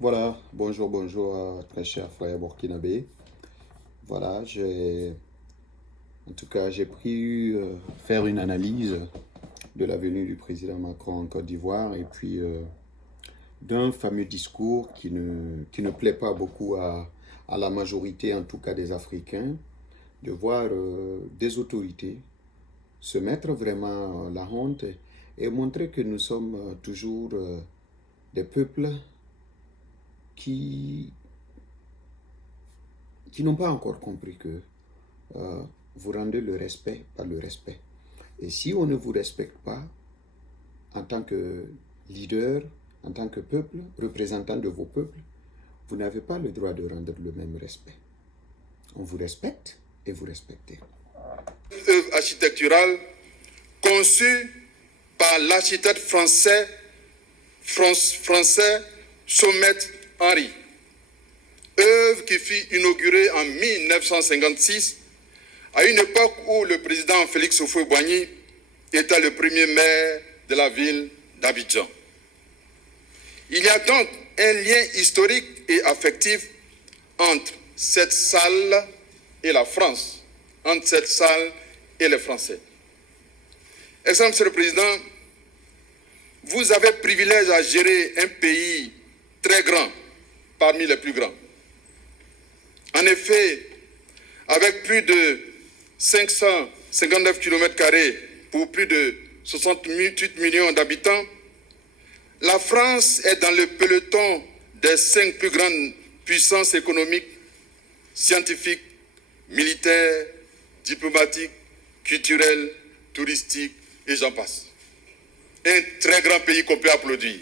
Voilà, bonjour, très cher frère burkinabé. Voilà, j'ai pris faire une analyse de la venue du président Macron en Côte d'Ivoire et puis d'un fameux discours qui ne plaît pas beaucoup à la majorité, en tout cas des Africains, de voir des autorités se mettre vraiment la honte et montrer que nous sommes toujours des peuples qui, qui n'ont pas encore compris que euh, vous rendez le respect par le respect. Et si on ne vous respecte pas en tant que leader, en tant que peuple, représentant de vos peuples, vous n'avez pas le droit de rendre le même respect. On vous respecte et vous respectez. Œuvre architecturale conçue par l'architecte français Sommette Henry. Œuvre qui fut inaugurée en 1956, à une époque où le président Félix Houphouët-Boigny était le premier maire de la ville d'Abidjan. Il y a donc un lien historique et affectif entre cette salle et la France, entre cette salle et les Français. Excellent Monsieur le Président, vous avez privilège à gérer un pays très grand, parmi les plus grands. En effet, avec plus de 559 km² pour plus de 68 millions d'habitants, la France est dans le peloton des 5 plus grandes puissances économiques, scientifiques, militaires, diplomatiques, culturelles, touristiques et j'en passe. Un très grand pays qu'on peut applaudir.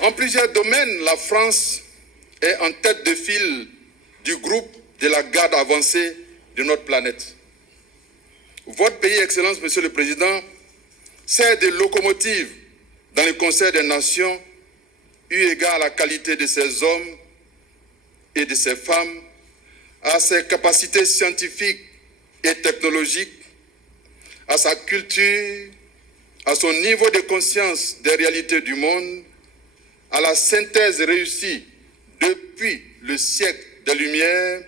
En plusieurs domaines, la France est en tête de file du groupe de la garde avancée de notre planète. Votre pays, Excellence, Monsieur le Président, sert de locomotive dans le Conseil des Nations, eu égard à la qualité de ses hommes et de ses femmes, à ses capacités scientifiques et technologiques, à sa culture, à son niveau de conscience des réalités du monde, à la synthèse réussie depuis le siècle des Lumières,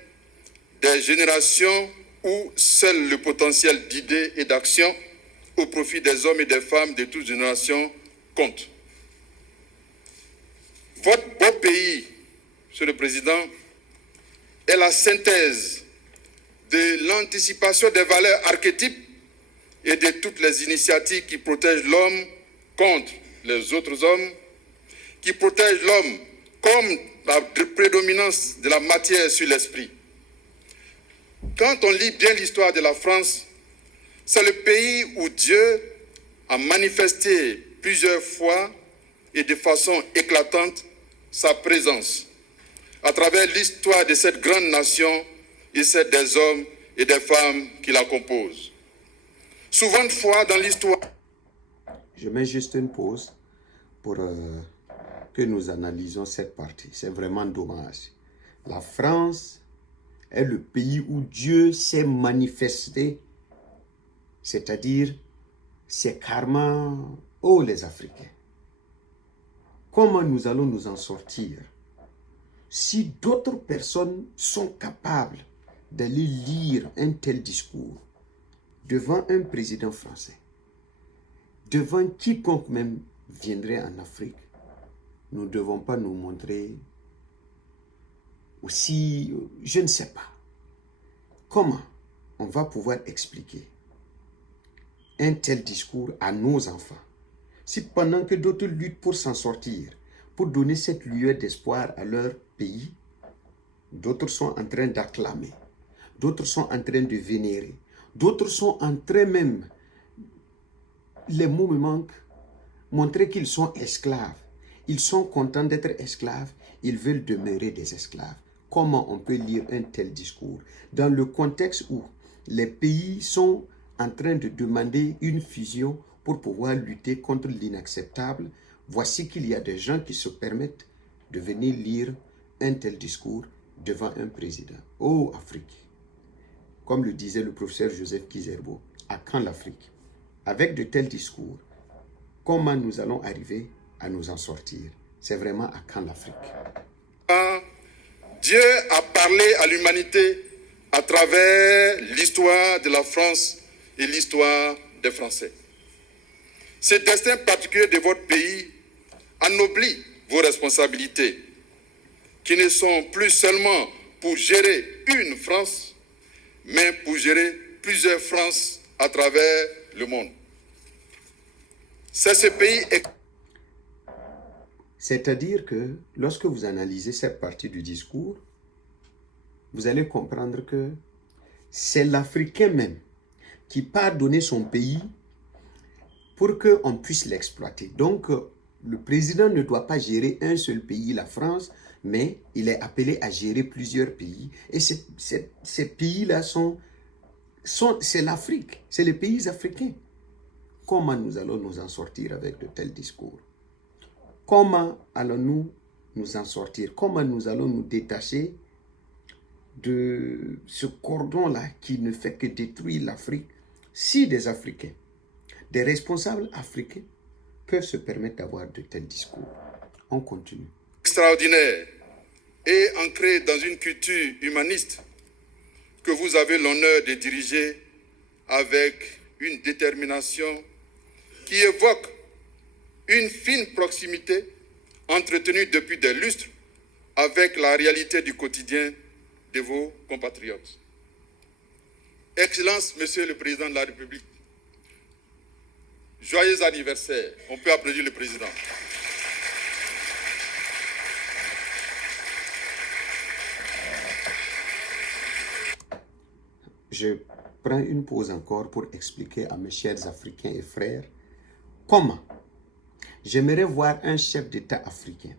des générations où seul le potentiel d'idées et d'action au profit des hommes et des femmes de toutes générations compte. Votre beau pays, Monsieur le Président, est la synthèse de l'anticipation des valeurs archétypes et de toutes les initiatives qui protègent l'homme contre les autres hommes, qui protègent l'homme comme la prédominance de la matière sur l'esprit. Quand on lit bien l'histoire de la France, c'est le pays où Dieu a manifesté plusieurs fois et de façon éclatante sa présence à travers l'histoire de cette grande nation et celle des hommes et des femmes qui la composent. Souvent de fois dans l'histoire... Je mets juste une pause pour que nous analysons cette partie. C'est vraiment dommage. La France est le pays où Dieu s'est manifesté, c'est-à-dire c'est karma. Oh les Africains, comment nous allons nous en sortir si d'autres personnes sont capables d'aller lire un tel discours devant un président français, devant quiconque même viendrait en Afrique? Nous ne devons pas nous montrer aussi, je ne sais pas, comment on va pouvoir expliquer un tel discours à nos enfants si pendant que d'autres luttent pour s'en sortir, pour donner cette lueur d'espoir à leur pays, d'autres sont en train d'acclamer, d'autres sont en train de vénérer, d'autres sont en train même, les mots me manquent, montrer qu'ils sont esclaves. Ils sont contents d'être esclaves, ils veulent demeurer des esclaves. Comment on peut lire un tel discours dans le contexte où les pays sont en train de demander une fusion pour pouvoir lutter contre l'inacceptable? Voici qu'il y a des gens qui se permettent de venir lire un tel discours devant un président. Oh Afrique, comme le disait le professeur Joseph Kizerbo, à quand l'Afrique? Avec de tels discours, Comment nous allons arriver à nous en sortir? C'est vraiment à quand l'Afrique? Dieu a parlé à l'humanité à travers l'histoire de la France et l'histoire des Français. Ce destin particulier de votre pays anoblit vos responsabilités, qui ne sont plus seulement pour gérer une France, mais pour gérer plusieurs Frances à travers le monde. C'est ce pays. C'est-à-dire que lorsque vous analysez cette partie du discours, vous allez comprendre que c'est l'Africain même qui part donner son pays pour qu'on puisse l'exploiter. Donc, le président ne doit pas gérer un seul pays, la France, mais il est appelé à gérer plusieurs pays. Et ces pays-là c'est l'Afrique, c'est les pays africains. Comment nous allons nous en sortir avec de tels discours? Comment allons-nous nous en sortir? Comment nous allons nous détacher de ce cordon-là qui ne fait que détruire l'Afrique si des Africains, des responsables africains peuvent se permettre d'avoir de tels discours? On continue. Extraordinaire et ancré dans une culture humaniste que vous avez l'honneur de diriger avec une détermination qui évoque une fine proximité entretenue depuis des lustres avec la réalité du quotidien de vos compatriotes. Excellence, Monsieur le Président de la République, joyeux anniversaire. On peut applaudir le Président. Je prends une pause encore pour expliquer à mes chers Africains et frères comment j'aimerais voir un chef d'État africain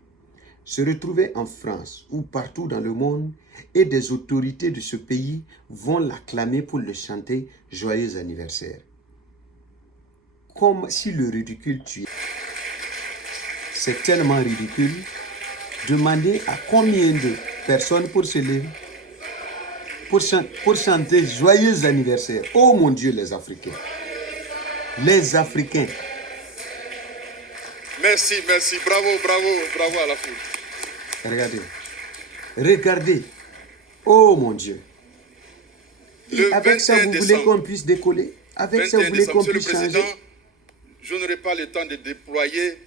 se retrouver en France ou partout dans le monde et des autorités de ce pays vont l'acclamer pour le chanter « Joyeux anniversaire ». Comme si le ridicule tuait. C'est tellement ridicule. Demandez à combien de personnes pour se lever pour chanter « Joyeux anniversaire ». Oh mon Dieu, les Africains. Les Africains. Merci, merci. Bravo, bravo, bravo à la foule. Regardez. Regardez. Oh mon Dieu. Et avec ça, vous voulez qu'on puisse décoller? Avec ça, vous voulez qu'on puisse changer? Je n'aurai pas le temps de déployer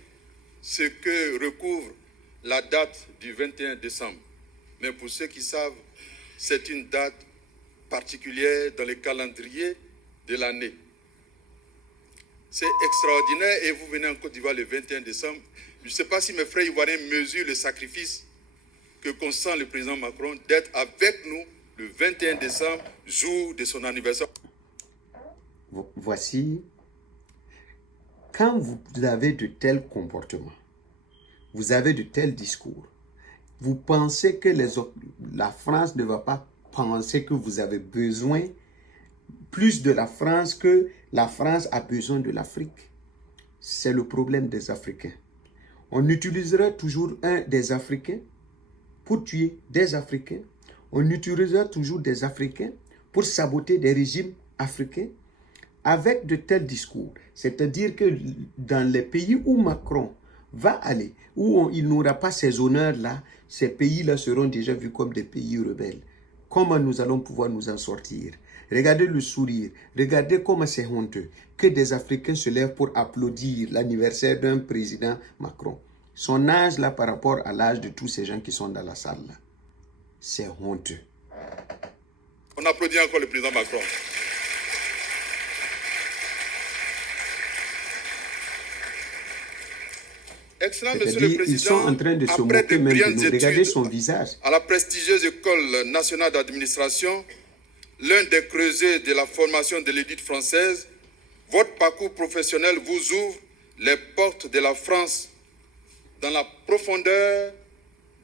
ce que recouvre la date du 21 décembre. Mais pour ceux qui savent, c'est une date particulière dans le calendrier de l'année. C'est extraordinaire et vous venez en Côte d'Ivoire le 21 décembre. Je ne sais pas si mes frères ivoiriens mesurent le sacrifice que consent le président Macron d'être avec nous le 21 décembre, jour de son anniversaire. Voici, quand vous avez de tels comportements, vous avez de tels discours, vous pensez que la France ne va pas penser que vous avez besoin plus de la France que la France a besoin de l'Afrique. C'est le problème des Africains. On utilisera toujours des Africains pour tuer des Africains. On utilisera toujours des Africains pour saboter des régimes africains avec de tels discours. C'est-à-dire que dans les pays où Macron va aller, où il n'aura pas ces honneurs-là, ces pays-là seront déjà vus comme des pays rebelles. Comment nous allons pouvoir nous en sortir? Regardez le sourire, regardez comment c'est honteux que des Africains se lèvent pour applaudir l'anniversaire d'un président Macron. Son âge là par rapport à l'âge de tous ces gens qui sont dans la salle là, c'est honteux. On applaudit encore le président Macron. Excellent, Monsieur le Président. Ils sont en train de se moquer même de nous. Regardez son visage. À la prestigieuse École nationale d'administration, l'un des creusets de la formation de l'élite française, votre parcours professionnel vous ouvre les portes de la France dans la profondeur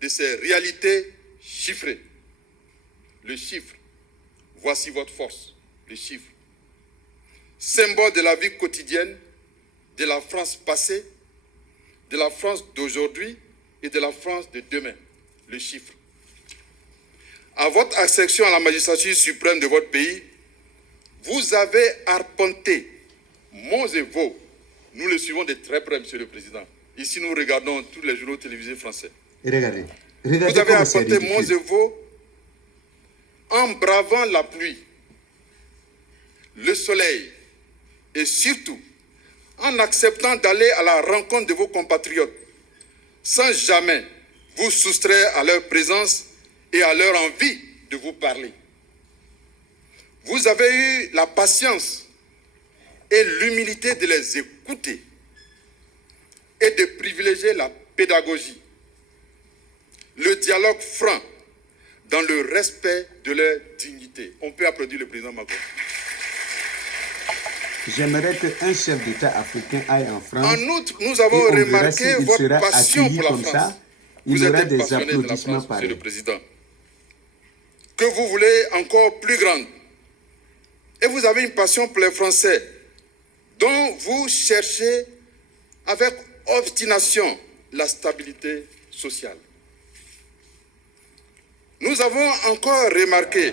de ses réalités chiffrées. Le chiffre, voici votre force, le chiffre. Symbole de la vie quotidienne, de la France passée, de la France d'aujourd'hui et de la France de demain, le chiffre. À votre accession à la magistrature suprême de votre pays, vous avez arpenté monts et vaux Nous le suivons de très près, Monsieur le Président. Ici, nous regardons tous les journaux télévisés français. Et regardez. Vous Regardez avez comment c'est apporté ridicule. Monts-et-Vaux en bravant la pluie, le soleil et surtout en acceptant d'aller à la rencontre de vos compatriotes sans jamais vous soustraire à leur présence et à leur envie de vous parler. Vous avez eu la patience et l'humilité de les écouter et de privilégier la pédagogie, le dialogue franc dans le respect de leur dignité. On peut applaudir le président Macron. J'aimerais qu'un chef d'État africain aille en France. En outre, nous avons et on verra remarqué s'il votre sera passion accueilli pour la comme France. ça. Il Vous aura êtes des passionné de la applaudissements France, Monsieur pareils. le Président, que vous voulez encore plus grande. Et vous avez une passion pour les Français, dont vous cherchez avec obstination la stabilité sociale. Nous avons encore remarqué.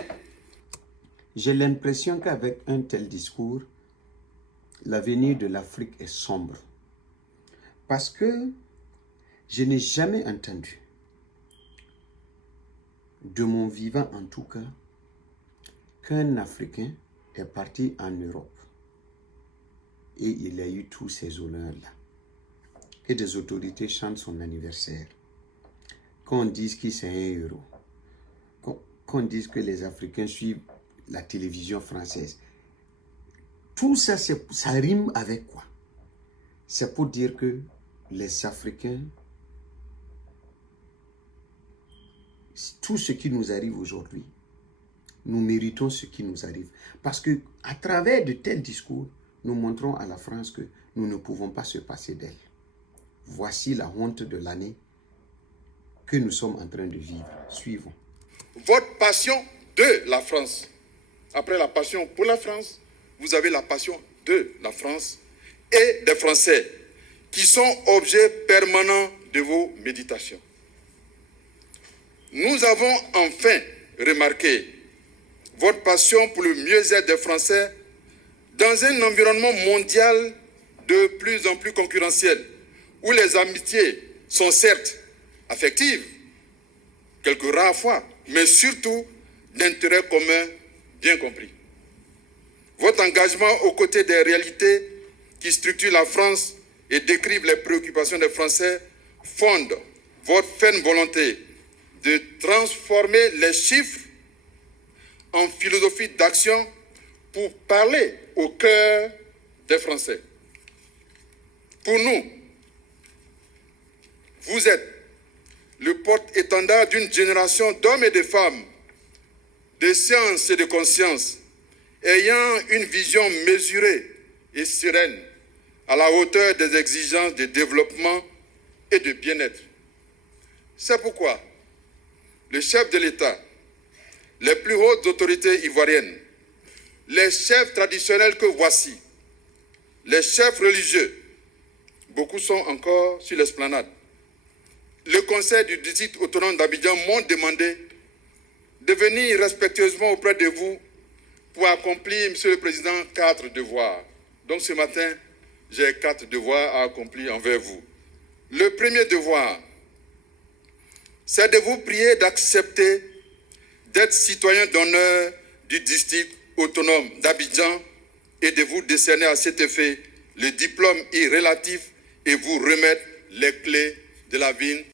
J'ai l'impression qu'avec un tel discours, l'avenir de l'Afrique est sombre. Parce que je n'ai jamais entendu, de mon vivant en tout cas, qu'un Africain est parti en Europe et il a eu tous ces honneurs-là. Que des autorités chantent son anniversaire. Qu'on dise que c'est 1 euro. Qu'on dise que les Africains suivent la télévision française. Tout ça, ça rime avec quoi? C'est pour dire que les Africains, tout ce qui nous arrive aujourd'hui, nous méritons ce qui nous arrive. Parce que à travers de tels discours, nous montrons à la France que nous ne pouvons pas se passer d'elle. Voici la honte de l'année que nous sommes en train de vivre. Suivons. Votre passion de la France. Après la passion pour la France, vous avez la passion de la France et des Français qui sont objets permanents de vos méditations. Nous avons enfin remarqué votre passion pour le mieux-être des Français dans un environnement mondial de plus en plus concurrentiel, où les amitiés sont certes affectives, quelques rares fois, mais surtout d'intérêt commun bien compris. Votre engagement aux côtés des réalités qui structurent la France et décrivent les préoccupations des Français fonde votre ferme volonté de transformer les chiffres en philosophie d'action pour parler au cœur des Français. Pour nous, vous êtes le porte-étendard d'une génération d'hommes et de femmes de science et de conscience, ayant une vision mesurée et sereine à la hauteur des exigences de développement et de bien-être. C'est pourquoi le chef de l'État, les plus hautes autorités ivoiriennes, les chefs traditionnels que voici, les chefs religieux, beaucoup sont encore sur l'esplanade, le conseil du district autonome d'Abidjan m'ont demandé de venir respectueusement auprès de vous pour accomplir, Monsieur le Président, 4 devoirs. Donc ce matin, j'ai 4 devoirs à accomplir envers vous. Le premier devoir, c'est de vous prier d'accepter d'être citoyen d'honneur du district autonome d'Abidjan et de vous décerner à cet effet le diplôme relatif et vous remettre les clés de la ville